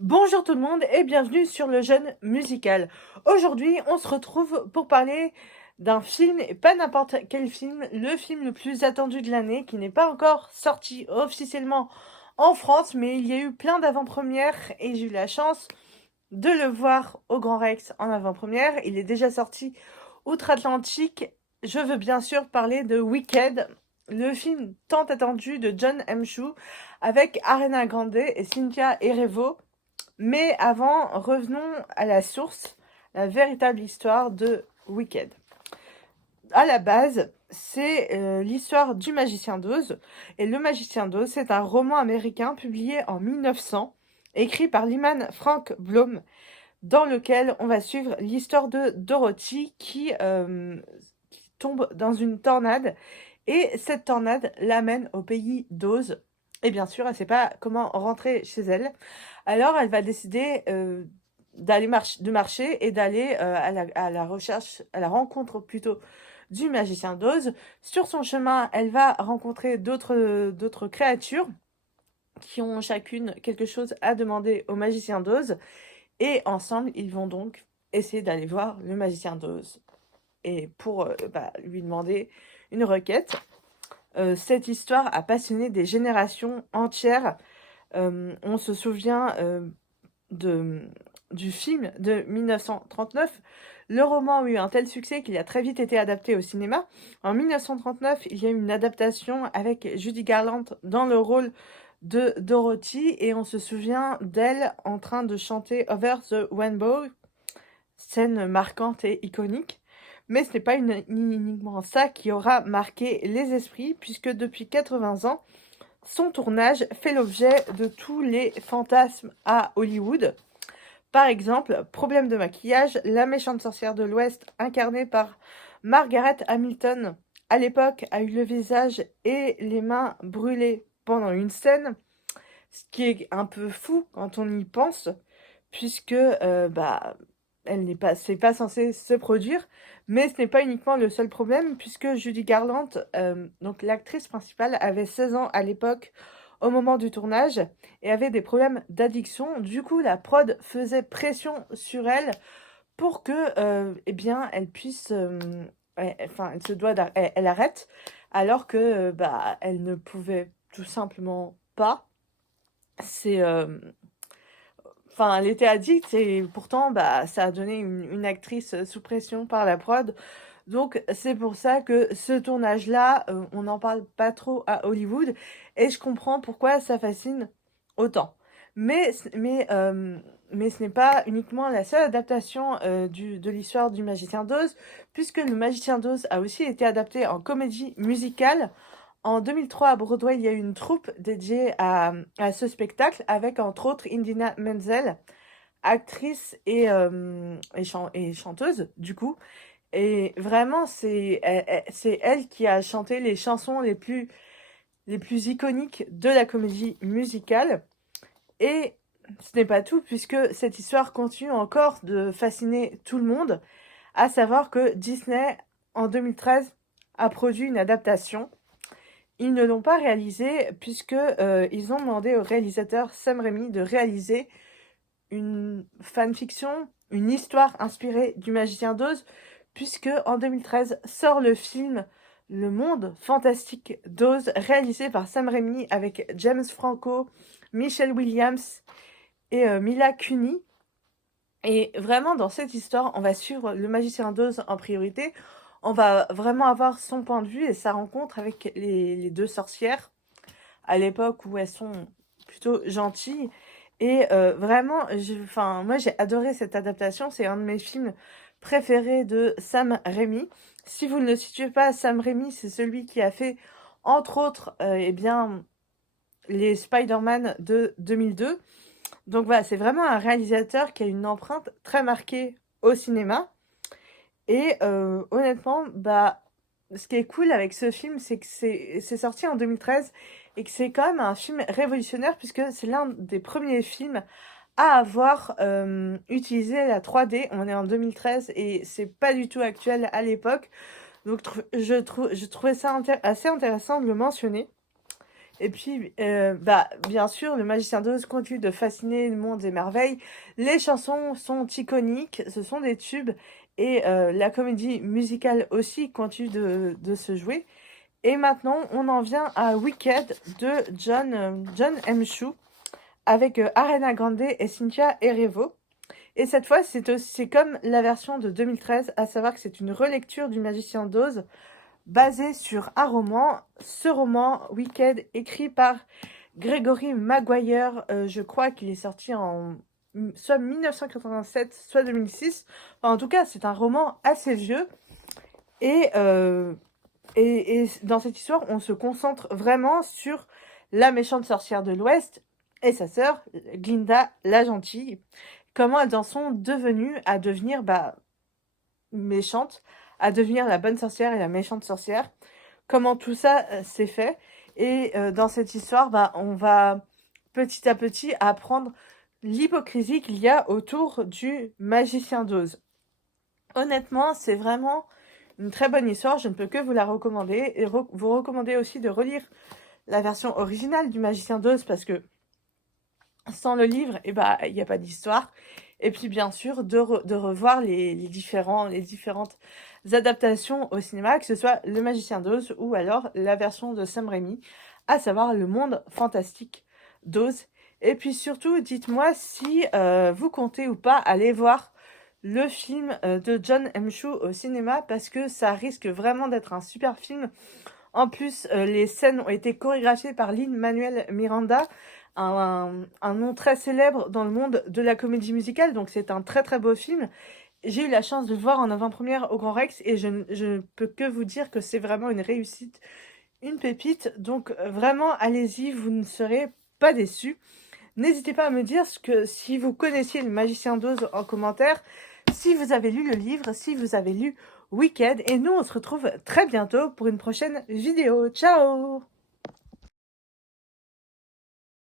Bonjour tout le monde et bienvenue sur le Jeune Musical. Aujourd'hui, on se retrouve pour parler d'un film, et pas n'importe quel film, le film le plus attendu de l'année, qui n'est pas encore sorti officiellement en France, mais il y a eu plein d'avant-premières et j'ai eu la chance de le voir au Grand Rex en avant-première. Il est déjà sorti outre-Atlantique. Je veux bien sûr parler de Wicked, le film tant attendu de John M. Chu avec Ariana Grande et Cynthia Erivo. Mais avant, revenons à la source, la véritable histoire de Wicked. À la base, c'est l'histoire du Magicien d'Oz. Et Le Magicien d'Oz, c'est un roman américain publié en 1900, écrit par Lyman Frank Baum, dans lequel on va suivre l'histoire de Dorothy qui tombe dans une tornade. Et cette tornade l'amène au pays d'Oz. Et bien sûr, elle ne sait pas comment rentrer chez elle. Alors, elle va décider de marcher et d'aller à la recherche, à la rencontre plutôt du magicien d'Oz. Sur son chemin, elle va rencontrer d'autres créatures qui ont chacune quelque chose à demander au magicien d'Oz. Et ensemble, ils vont donc essayer d'aller voir le magicien d'Oz. Et pour lui demander une requête. Cette histoire a passionné des générations entières. On se souvient de, du film de 1939. Le roman a eu un tel succès qu'il a très vite été adapté au cinéma. En 1939, il y a eu une adaptation avec Judy Garland dans le rôle de Dorothy et on se souvient d'elle en train de chanter Over the Rainbow, scène marquante et iconique. Mais ce n'est pas uniquement ça qui aura marqué les esprits, puisque depuis 80 ans, son tournage fait l'objet de tous les fantasmes à Hollywood. Par exemple, problème de maquillage, la méchante sorcière de l'Ouest, incarnée par Margaret Hamilton, à l'époque a eu le visage et les mains brûlés pendant une scène, ce qui est un peu fou quand on y pense, puisque c'est pas censé se produire, mais ce n'est pas uniquement le seul problème, puisque Judy Garland, donc l'actrice principale, avait 16 ans à l'époque au moment du tournage et avait des problèmes d'addiction. Du coup, la prod faisait pression sur elle pour que, elle puisse, elle arrête, alors que, elle ne pouvait tout simplement pas. C'est, elle était addicte et pourtant, ça a donné une actrice sous pression par la prod. Donc, c'est pour ça que ce tournage-là, on n'en parle pas trop à Hollywood et je comprends pourquoi ça fascine autant. Mais, c- mais, euh, mais ce n'est pas uniquement la seule adaptation de l'histoire du Magicien d'Oz, puisque le Magicien d'Oz a aussi été adapté en comédie musicale. En 2003, à Broadway, il y a eu une troupe dédiée à ce spectacle avec entre autres Indina Menzel, actrice et chanteuse du coup. Et vraiment, c'est elle qui a chanté les chansons les plus iconiques de la comédie musicale. Et ce n'est pas tout, puisque cette histoire continue encore de fasciner tout le monde, à savoir que Disney, en 2013, a produit une adaptation. Ils ne l'ont pas réalisée puisque ils ont demandé au réalisateur Sam Raimi de réaliser une fanfiction, une histoire inspirée du Magicien d'Oz, puisque en 2013 sort le film Le Monde Fantastique d'Oz, réalisé par Sam Raimi avec James Franco, Michelle Williams et Mila Kunis. Et vraiment, dans cette histoire, on va suivre le Magicien d'Oz en priorité. On va vraiment avoir son point de vue et sa rencontre avec les deux sorcières à l'époque où elles sont plutôt gentilles. Et vraiment, moi j'ai adoré cette adaptation. C'est un de mes films préférés de Sam Raimi. Si vous ne le situez pas, Sam Raimi, c'est celui qui a fait, entre autres, les Spider-Man de 2002. Donc voilà, c'est vraiment un réalisateur qui a une empreinte très marquée au cinéma. Et honnêtement, ce qui est cool avec ce film, c'est que c'est sorti en 2013 et que c'est quand même un film révolutionnaire puisque c'est l'un des premiers films à avoir utilisé la 3D. On est en 2013 et c'est pas du tout actuel à l'époque. Donc je trouvais ça assez intéressant de le mentionner. Et puis, bien sûr, le Magicien d'Oz continue de fasciner le monde des merveilles. Les chansons sont iconiques, ce sont des tubes. Et la comédie musicale aussi continue de se jouer. Et maintenant, on en vient à Wicked de John M. Chu avec Ariana Grande et Cynthia Erivo. Et cette fois, c'est comme la version de 2013, à savoir que c'est une relecture du Magicien d'Oz basée sur un roman. Ce roman, Wicked, écrit par Gregory Maguire, je crois qu'il est sorti en soit 1987, soit 2006. Enfin, en tout cas, c'est un roman assez vieux. Et, dans cette histoire, on se concentre vraiment sur la méchante sorcière de l'Ouest et sa sœur, Glinda la gentille. Comment elles en sont devenues à devenir méchantes, à devenir la bonne sorcière et la méchante sorcière. Comment tout ça s'est fait. Et dans cette histoire, on va petit à petit apprendre l'hypocrisie qu'il y a autour du Magicien d'Oz. Honnêtement, c'est vraiment une très bonne histoire, je ne peux que vous la recommander. Et vous recommander aussi de relire la version originale du Magicien d'Oz, parce que sans le livre, il n'y a pas d'histoire. Et puis bien sûr, de revoir les différentes adaptations au cinéma, que ce soit Le Magicien d'Oz ou alors la version de Sam Raimi, à savoir Le Monde Fantastique d'Oz. Et puis surtout, dites-moi si vous comptez ou pas aller voir le film de John M. Chu au cinéma, parce que ça risque vraiment d'être un super film. En plus, les scènes ont été chorégraphiées par Lin-Manuel Miranda, un nom très célèbre dans le monde de la comédie musicale, donc c'est un très très beau film. J'ai eu la chance de le voir en avant-première au Grand Rex et je ne peux que vous dire que c'est vraiment une réussite, une pépite. Donc vraiment, allez-y, vous ne serez pas déçus. N'hésitez pas à me dire si vous connaissiez le Magicien d'Oz en commentaire, si vous avez lu le livre, si vous avez lu Wicked. Et nous, on se retrouve très bientôt pour une prochaine vidéo. Ciao!